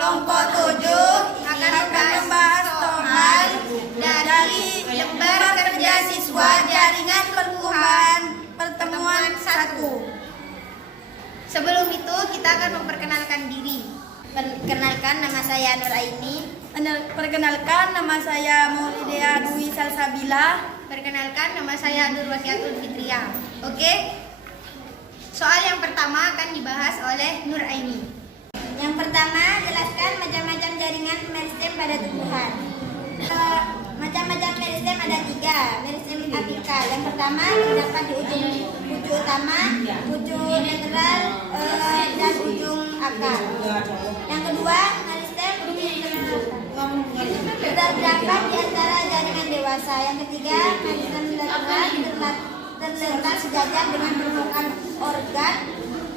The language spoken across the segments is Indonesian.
Kelompok 7 akan membahas soal dari lembar kerja siswa jaringan pertemuan 1. Sebelum itu kita akan memperkenalkan diri. Perkenalkan, nama saya Nur Aini. Perkenalkan, nama saya Maulidea Dwi Salsabila. Perkenalkan, nama saya Nurwasiatul Fitria. Oke. Soal yang pertama akan dibahas oleh Nur Aini. Yang pertama, jelaskan macam-macam jaringan meristem pada tumbuhan. Macam-macam meristem ada 3. Meristem apikal. Yang pertama terdapat di ujung pucuk utama, pucuk netral, dan ujung akar. Yang kedua, meristem terdapat di antara jaringan dewasa. Yang ketiga, meristem lateral terletak sejajar dengan permukaan organ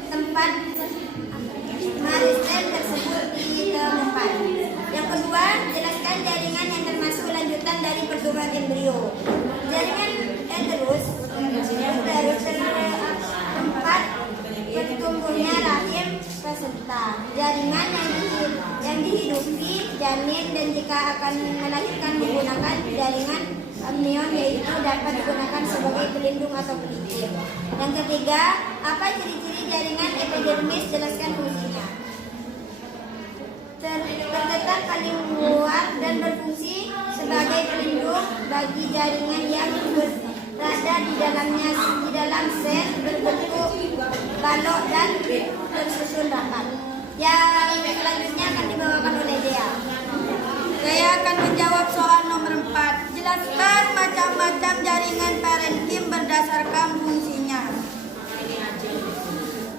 tempat meristem tersebut ditemukan. Yang kedua, jelaskan jaringan yang termasuk lanjutan dari pertumbuhan embrio. Jaringan uterus tempat bertumbuhnya rahim peserta. Jaringan yang dihidupi janin dan jika akan melahirkan menggunakan jaringan amnion, yaitu dapat digunakan sebagai pelindung atau pelipir. Yang ketiga, apa ciri-ciri jaringan epidermis? Jelaskan fungsinya. Terletak paling luar dan berfungsi sebagai pelindung bagi jaringan yang berada di dalamnya. Di dalam sel berbentuk balok dan tersusun rapat. Yang selanjutnya akan dibawakan oleh Dea. Saya akan menjawab soal nomor 4. Jelaskan macam-macam jaringan parenkim berdasarkan fungsinya.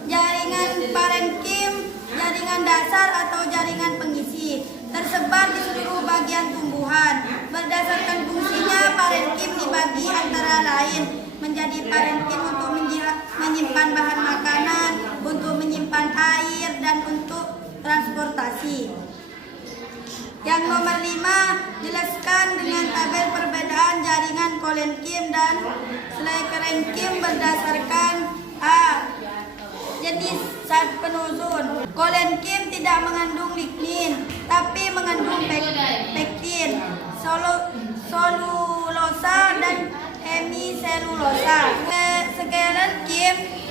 Jaringan parenkim, jaringan dasar atau jaringan pengisi, tersebar di seluruh bagian tumbuhan. Berdasarkan fungsinya, parenkim dibagi antara lain menjadi parenkim untuk menyimpan bahan makanan, untuk menyimpan air, dan untuk transportasi. Yang nomor 5, jelaskan dengan tabel perbedaan jaringan kolenkim dan slekerenkim berdasarkan A. Jenis zat penuzun. Kolenkim tidak mengandung lignin, tapi mengandung pektin, selulosa, dan hemiselulosa. Sklerenkim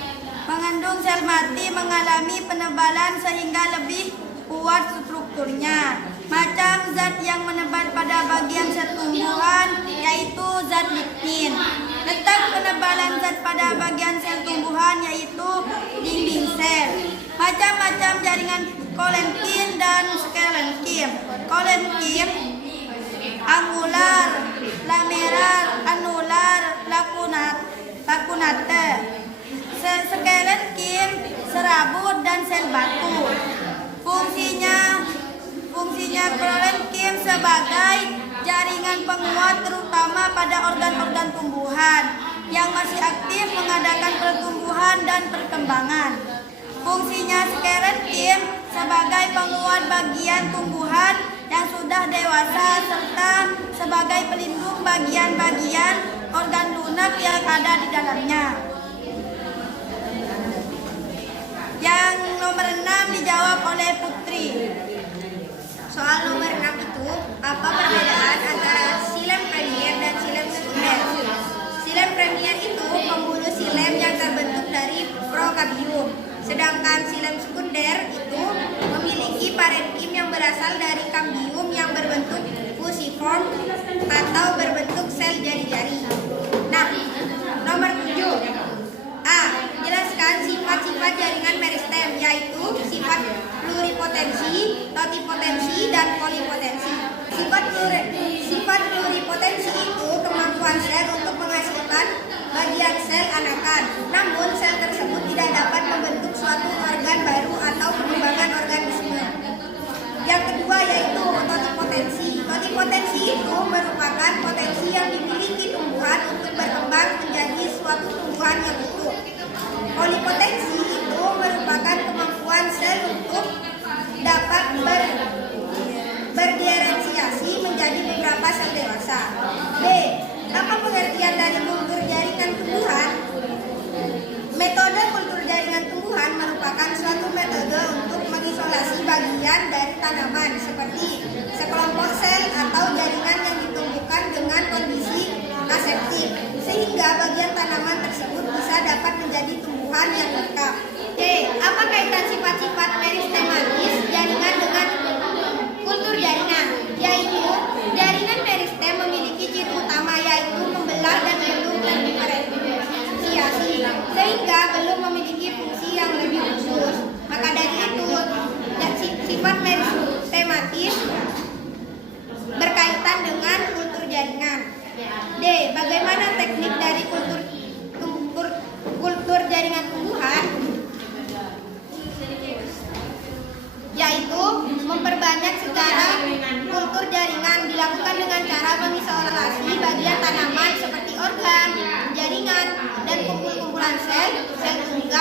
mengandung sel mati mengalami penebalan sehingga lebih kuat strukturnya. Macam zat yang menebar pada bagian sel tumbuhan yaitu zat lignin. Letak penebalan zat pada bagian sel tumbuhan yaitu dinding sel. Macam-macam jaringan kolenkin dan sklerenkim. Kolenkim angular, lamerar, anular, lakunate. Sklerenkim serabut dan sel batu. Fungsinya kolenkim sebagai jaringan penguat terutama pada organ-organ tumbuhan yang masih aktif mengadakan pertumbuhan dan perkembangan. Fungsinya sklerenkim sebagai penguat bagian tumbuhan yang sudah dewasa serta sebagai pelindung bagian-bagian organ lunak yang ada di dalamnya. Yang nomor 6 dijawab oleh Putri. Soal nomor 6 itu, apa perbedaan antara xilem premier dan xilem sekunder? Xilem premier itu pembuluh xilem yang terbentuk dari prokabium, sedangkan xilem sekunder itu memiliki parenkim yang berasal dari kambium yang berbentuk fusiform atau berbentuk sel jari-jari. Nah, nomor 7. A. Jelaskan sifat-sifat jaringan meristem, yaitu sifat pluripotensi, totipotensi, dan polipotensi. Sifat pluripotensi itu kemampuan sel untuk menghasilkan bagian sel anakan, namun sel tersebut tidak dapat membentuk suatu organ baru atau pengembangan organisme. Yang kedua yaitu totipotensi. Totipotensi itu merupakan potensi yang dimiliki tumbuhan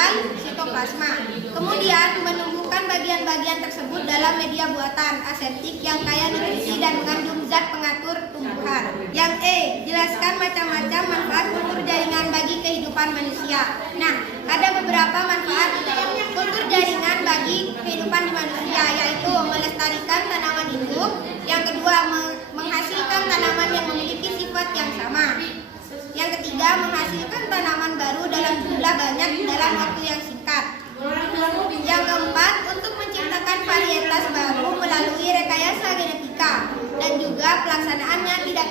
menghasilkan sitoplasma. Kemudian menumbuhkan bagian-bagian tersebut dalam media buatan aseptik yang kaya nutrisi dan mengandung zat pengatur tumbuhan. Yang E, jelaskan macam-macam manfaat kultur jaringan bagi kehidupan manusia. Nah, ada beberapa manfaat kultur jaringan bagi kehidupan di manusia, yaitu melestarikan tanaman hidup. Yang kedua, menghasilkan tanaman yang memiliki sifat yang sama. Yang ketiga, menghasilkan tanaman baru dalam jumlah banyak dalam waktu yang singkat. Yang keempat, untuk menciptakan varietas baru melalui rekayasa genetika dan juga pelaksanaannya tidak